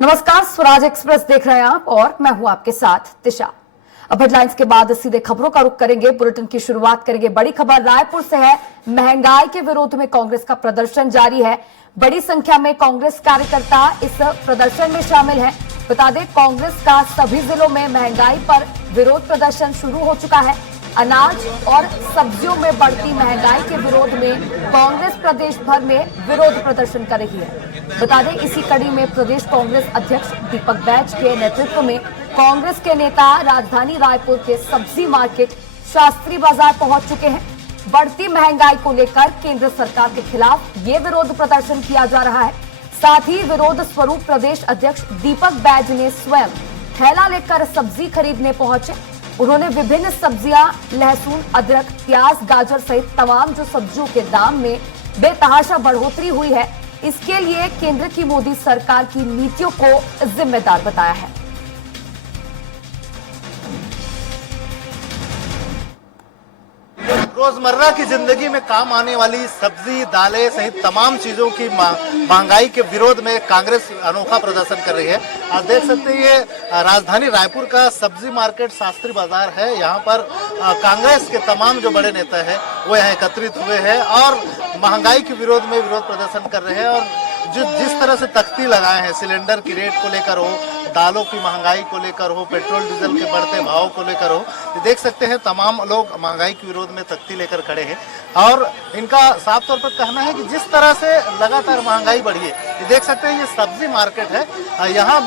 नमस्कार, स्वराज एक्सप्रेस देख रहे हैं आप और मैं हूं आपके साथ दिशा। अब हेडलाइंस के बाद सीधे खबरों का रुख करेंगे। बुलेटिन की शुरुआत करेंगे बड़ी खबर रायपुर से है। महंगाई के विरोध में कांग्रेस का प्रदर्शन जारी है। बड़ी संख्या में कांग्रेस कार्यकर्ता इस प्रदर्शन में शामिल हैं। बता दें, कांग्रेस का सभी जिलों में महंगाई पर विरोध प्रदर्शन शुरू हो चुका है। अनाज और सब्जियों में बढ़ती महंगाई के विरोध में कांग्रेस प्रदेश भर में विरोध प्रदर्शन कर रही है। बता दें, इसी कड़ी में प्रदेश कांग्रेस अध्यक्ष दीपक बैज के नेतृत्व में कांग्रेस के नेता राजधानी रायपुर के सब्जी मार्केट शास्त्री बाजार पहुंच चुके हैं। बढ़ती महंगाई को लेकर केंद्र सरकार के खिलाफ ये विरोध प्रदर्शन किया जा रहा है। साथ ही विरोध स्वरूप प्रदेश अध्यक्ष दीपक बैज ने स्वयं थैला लेकर सब्जी खरीदने पहुंचे। उन्होंने विभिन्न सब्जियां, लहसुन, अदरक, प्याज, गाजर सहित तमाम जो सब्जियों के दाम में बेतहाशा बढ़ोतरी हुई है, इसके लिए केंद्र की मोदी सरकार की नीतियों को जिम्मेदार बताया है। रोजमर्रा की जिंदगी में काम आने वाली सब्जी, दालें सहित तमाम चीजों की महंगाई के विरोध में कांग्रेस अनोखा प्रदर्शन कर रही है। आप देख सकते हैं, ये राजधानी रायपुर का सब्जी मार्केट शास्त्री बाजार है। यहाँ पर कांग्रेस के तमाम जो बड़े नेता हैं वो यहाँ एकत्रित हुए हैं और महंगाई के विरोध में विरोध प्रदर्शन कर रहे हैं। और जिस तरह से तख्ती लगाए हैं, सिलेंडर की रेट को लेकर हो, दालों की महंगाई को लेकर हो, पेट्रोल डीजल के बढ़ते भाव को लेकर हो, देख सकते हैं तमाम लोग महंगाई के विरोध में तख्ती लेकर खड़े हैं। और इनका साफ तौर पर कहना है कि जिस तरह से लगातार महंगाई बढ़ी है, ये देख सकते हैं ये सब्जी मार्केट है, यहाँ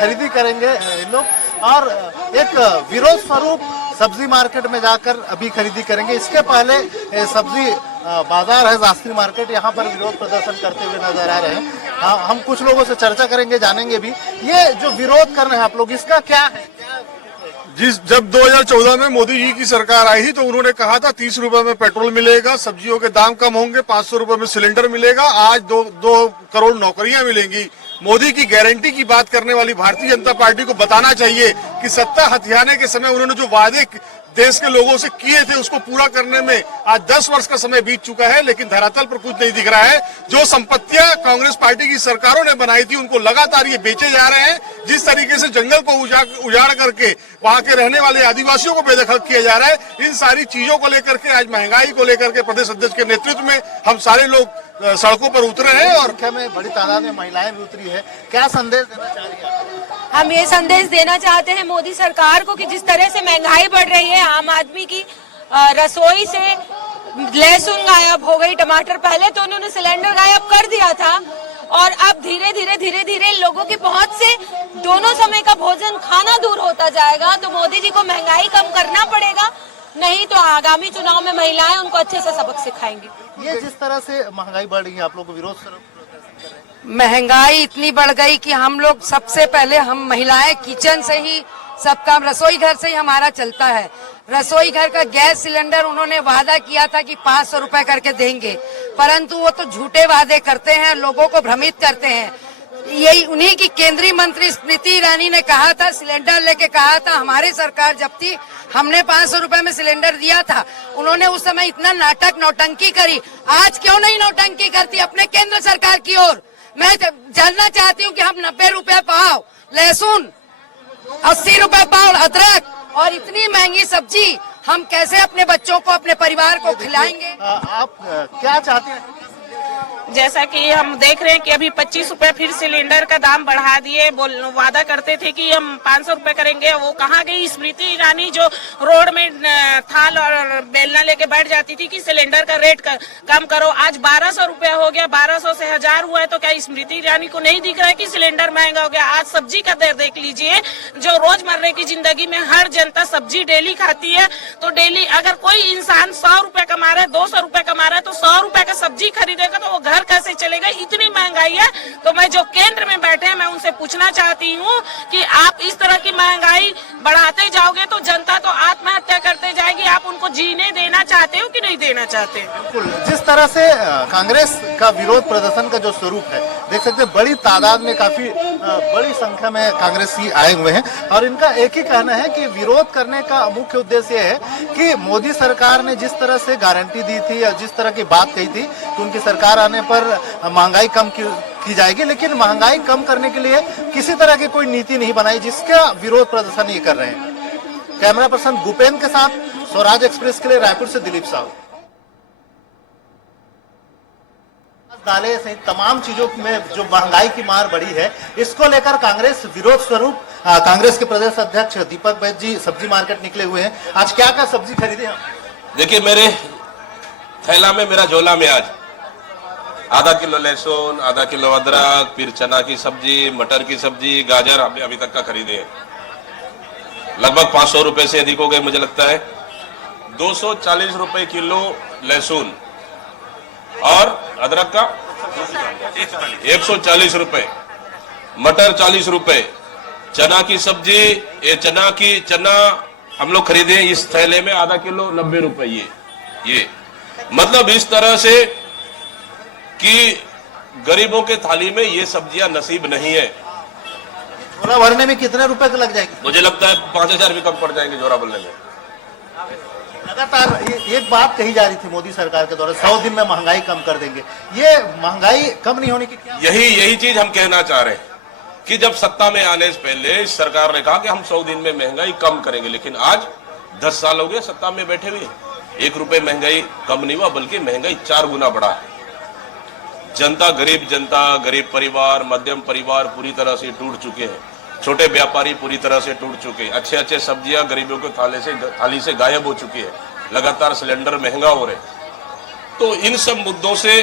खरीदी करेंगे इन लोग और एक विरोध स्वरूप सब्जी मार्केट में जाकर अभी खरीदी करेंगे। इसके पहले सब्जी बाजार है शास्त्री मार्केट, यहाँ पर विरोध प्रदर्शन करते हुए नजर आ रहे हैं। हम कुछ लोगों से चर्चा करेंगे, जानेंगे भी ये जो विरोध कर रहे हैं आप लोग, इसका क्या है? जब 2014 में मोदी जी की सरकार आई थी तो उन्होंने कहा था 30 रुपए में पेट्रोल मिलेगा, सब्जियों के दाम कम होंगे, 500 रुपए में सिलेंडर मिलेगा, आज 2 करोड़ नौकरियां मिलेंगी। मोदी की गारंटी की बात करने वाली भारतीय जनता पार्टी को बताना चाहिए कि सत्ता हथियाने के समय उन्होंने जो वादे देश के लोगों से किए थे उसको पूरा करने में आज 10 वर्ष का समय बीत चुका है, लेकिन धरातल पर कुछ नहीं दिख रहा है। जो संपत्तियां कांग्रेस पार्टी की सरकारों ने बनाई थी उनको लगातार ये बेचे जा रहे हैं। जिस तरीके से जंगल को उजाड़ करके वहां के रहने वाले आदिवासियों को बेदखल किया जा रहा है, इन सारी चीजों को लेकर के आज महंगाई को लेकर के प्रदेश अध्यक्ष के नेतृत्व में हम सारे लोग सड़कों पर उतरे हैं और संख्या में बड़ी तादाद में महिलाएं भी उतरी है। क्या संदेश देना चाह रही है? हम ये संदेश देना चाहते हैं मोदी सरकार को कि जिस तरह से महंगाई बढ़ रही है, आम आदमी की रसोई से लहसुन गायब हो गई, टमाटर, पहले तो उन्होंने सिलेंडर गायब कर दिया था और अब धीरे धीरे लोगों की पहुंच से दोनों समय का भोजन खाना दूर होता जाएगा। तो मोदी जी को महंगाई कम करना पड़ेगा, नहीं तो आगामी चुनाव में महिलाएं उनको अच्छे से सबक सिखाएंगी। ये जिस तरह से महंगाई बढ़ रही है, आप लोग को विरोध महंगाई इतनी बढ़ गई कि हम लोग सबसे पहले हम महिलाएं किचन से ही सब काम, रसोई घर से ही हमारा चलता है। रसोई घर का गैस सिलेंडर उन्होंने वादा किया था कि 500 रुपए करके देंगे, परंतु वो तो झूठे वादे करते हैं, लोगों को भ्रमित करते हैं। यही उन्हीं की केंद्रीय मंत्री स्मृति ईरानी ने कहा था, सिलेंडर लेके कहा था, हमारी सरकार जब थी हमने 500 रुपए में सिलेंडर दिया था। उन्होंने उस समय इतना नाटक नौटंकी करी, आज क्यों नहीं नौटंकी करती अपने केंद्र सरकार की ओर? मैं जानना चाहती हूँ कि हम 90 रुपए पाव लहसुन, 80 रुपए पाव अदरक और इतनी महंगी सब्जी हम कैसे अपने बच्चों को, अपने परिवार को खिलाएंगे? आप क्या चाहते हैं? जैसा कि हम देख रहे हैं कि अभी 25 रुपए फिर सिलेंडर का दाम बढ़ा दिए। वादा करते थे कि हम 500 रुपए करेंगे, वो कहाँ गई स्मृति ईरानी जो रोड में थाल और बेलना लेके बैठ जाती थी कि सिलेंडर का रेट कम करो। आज 1200 रुपया हो गया, 1200 से 1000 हुआ है, तो क्या स्मृति ईरानी को नहीं दिख रहा है कि सिलेंडर महंगा हो गया? आज सब्जी का दर देख लीजिए, जो रोजमर्रा की जिंदगी में हर जनता सब्जी डेली खाती है, तो डेली अगर कोई इंसान 100 रुपए कमा रहा है, 200 रुपए कमा रहा है, तो 100 रुपए का सब्जी खरीदेगा तो वो घर कैसे चलेगा? इतनी महंगाई है। तो मैं जो केंद्र में बैठे हैं, मैं उनसे पूछना चाहती हूँ कि आप इस तरह की महंगाई बढ़ाते जाओगे तो जनता तो आत्महत्या करते जाएगी। आप उनको जीने देना चाहते हो कि नहीं देना चाहते? बिल्कुल, जिस तरह से कांग्रेस का विरोध प्रदर्शन का जो स्वरूप है, देख सकते हैं बड़ी तादाद में, काफी बड़ी संख्या में कांग्रेसी आए हुए हैं और इनका एक ही कहना है कि विरोध करने का मुख्य उद्देश्य है कि मोदी सरकार ने जिस तरह से गारंटी दी थी या जिस तरह की बात कही थी कि उनकी सरकार आने पर महंगाई कम की जाएगी, लेकिन महंगाई कम करने के लिए किसी तरह की कोई नीति नहीं बनाई, जिसका विरोध प्रदर्शन ये कर रहे हैं। कैमरा पर्सन भूपेन के साथ स्वराज एक्सप्रेस के लिए रायपुर से दिलीप साहू। दालें सहित तमाम चीजों में जो महंगाई की मार बढ़ी है, इसको लेकर कांग्रेस विरोध स्वरूप कांग्रेस के प्रदेश अध्यक्ष दीपक बैज जी सब्जी मार्केट निकले हुए हैं। आज क्या क्या सब्जी खरीदे हम? देखिए, मेरे थैला में, मेरा झोला में आज आधा किलो लहसुन, आधा किलो अदरक, फिर चना की सब्जी, मटर की सब्जी, गाजर हमने अभी तक का खरीदे हैं। लगभग 500 रुपए से अधिक हो गए मुझे लगता है। 240 रुपए किलो लहसुन और अदरक का 140 रुपए, मटर 40 रुपए, चना की सब्जी, ये चना हम लोग खरीदे इस थैले में आधा किलो 90 रुपए। ये मतलब इस तरह से कि गरीबों के थाली में ये सब्जियां नसीब नहीं है। झोला भरने में कितने रुपए लग जाएगी? मुझे लगता है 5000 भी कम पड़ जाएंगे झोला भरने में। लगातार एक बात कही जा रही थी मोदी सरकार के द्वारा, 100 दिन में महंगाई कम कर देंगे। ये महंगाई कम नहीं होने की क्या? यही चीज हम कहना चाह रहे हैं कि जब सत्ता में आने से पहले सरकार ने कहा कि हम 100 दिन में महंगाई कम करेंगे, लेकिन आज 10 साल हो गए सत्ता में बैठे हुए, 1 रुपए महंगाई कम नहीं हुआ, बल्कि महंगाई 4 गुना बढ़ा है। जनता, गरीब परिवार, मध्यम परिवार पूरी तरह से टूट चुके हैं। छोटे व्यापारी पूरी तरह से टूट चुके हैं। अच्छे सब्जियां गरीबों के थाली से गायब हो चुकी है। लगातार सिलेंडर महंगा हो रहे। तो इन सब मुद्दों से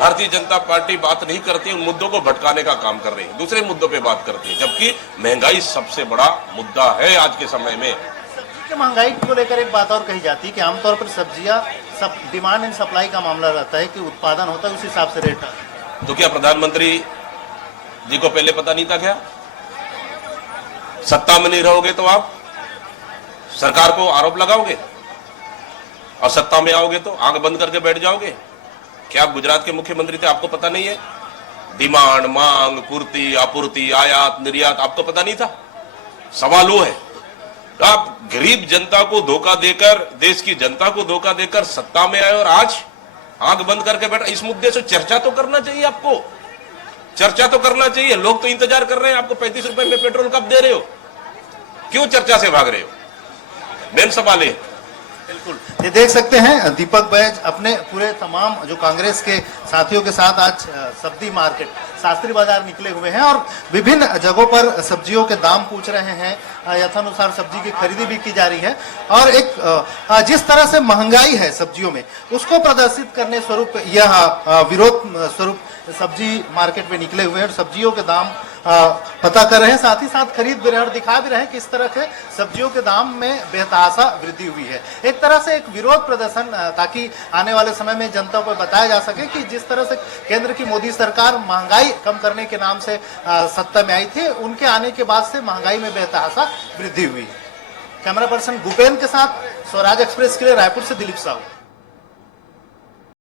भारतीय जनता पार्टी बात नहीं करती, उन मुद्दों को भटकाने का काम कर रही है, दूसरे मुद्दों पे बात करती है, जबकि महंगाई सबसे बड़ा मुद्दा है आज के समय में। सब्जी की महंगाई को लेकर एक बात और कही जाती है कि आमतौर पर सब्जियां सब डिमांड एंड सप्लाई का मामला रहता है कि उत्पादन होता है उस हिसाब से रेट है। तो क्या प्रधानमंत्री जी को पहले पता नहीं था क्या? सत्ता में नहीं रहोगे तो आप सरकार को आरोप लगाओगे और सत्ता में आओगे तो आंख बंद करके बैठ जाओगे? क्या आप गुजरात के मुख्यमंत्री थे, आपको पता नहीं है? डिमांड, मांग, पूर्ति, आपूर्ति, आयात, निर्यात आपको पता नहीं था? सवाल वो है, तो आप गरीब जनता को धोखा देकर, देश की जनता को धोखा देकर सत्ता में आए और आज आंख बंद करके बैठा। इस मुद्दे से चर्चा तो करना चाहिए, आपको चर्चा तो करना चाहिए। लोग तो इंतजार कर रहे हैं, आपको 35 रुपए में पेट्रोल कब दे रहे हो? क्यों चर्चा से भाग रहे हो? मेन सवाल है। बिल्कुल, ये देख सकते हैं दीपक बैज अपने पूरे तमाम जो कांग्रेस के साथियों के साथ आज सब्जी मार्केट शास्त्री बाजार निकले हुए हैं और विभिन्न जगहों पर सब्जियों के दाम पूछ रहे हैं। यथानुसार सब्जी की खरीदी भी की जा रही है और एक जिस तरह से महंगाई है सब्जियों में, उसको प्रदर्शित करने स्वरूप यह विरोध स्वरूप सब्जी मार्केट में निकले हुए हैं और सब्जियों के दाम पता कर रहे हैं, साथ ही साथ खरीद भी रहे हैं और दिखा भी रहे हैं किस तरह से सब्जियों के दाम में बेतहाशा वृद्धि हुई है। एक तरह से एक विरोध प्रदर्शन, ताकि आने वाले समय में जनता को बताया जा सके कि जिस तरह से केंद्र की मोदी सरकार महंगाई कम करने के नाम से सत्ता में आई थी, उनके आने के बाद से महंगाई में बेतहाशा वृद्धि हुई है। कैमरा पर्सन भूपेन के साथ स्वराज एक्सप्रेस के लिए रायपुर से दिलीप साहू।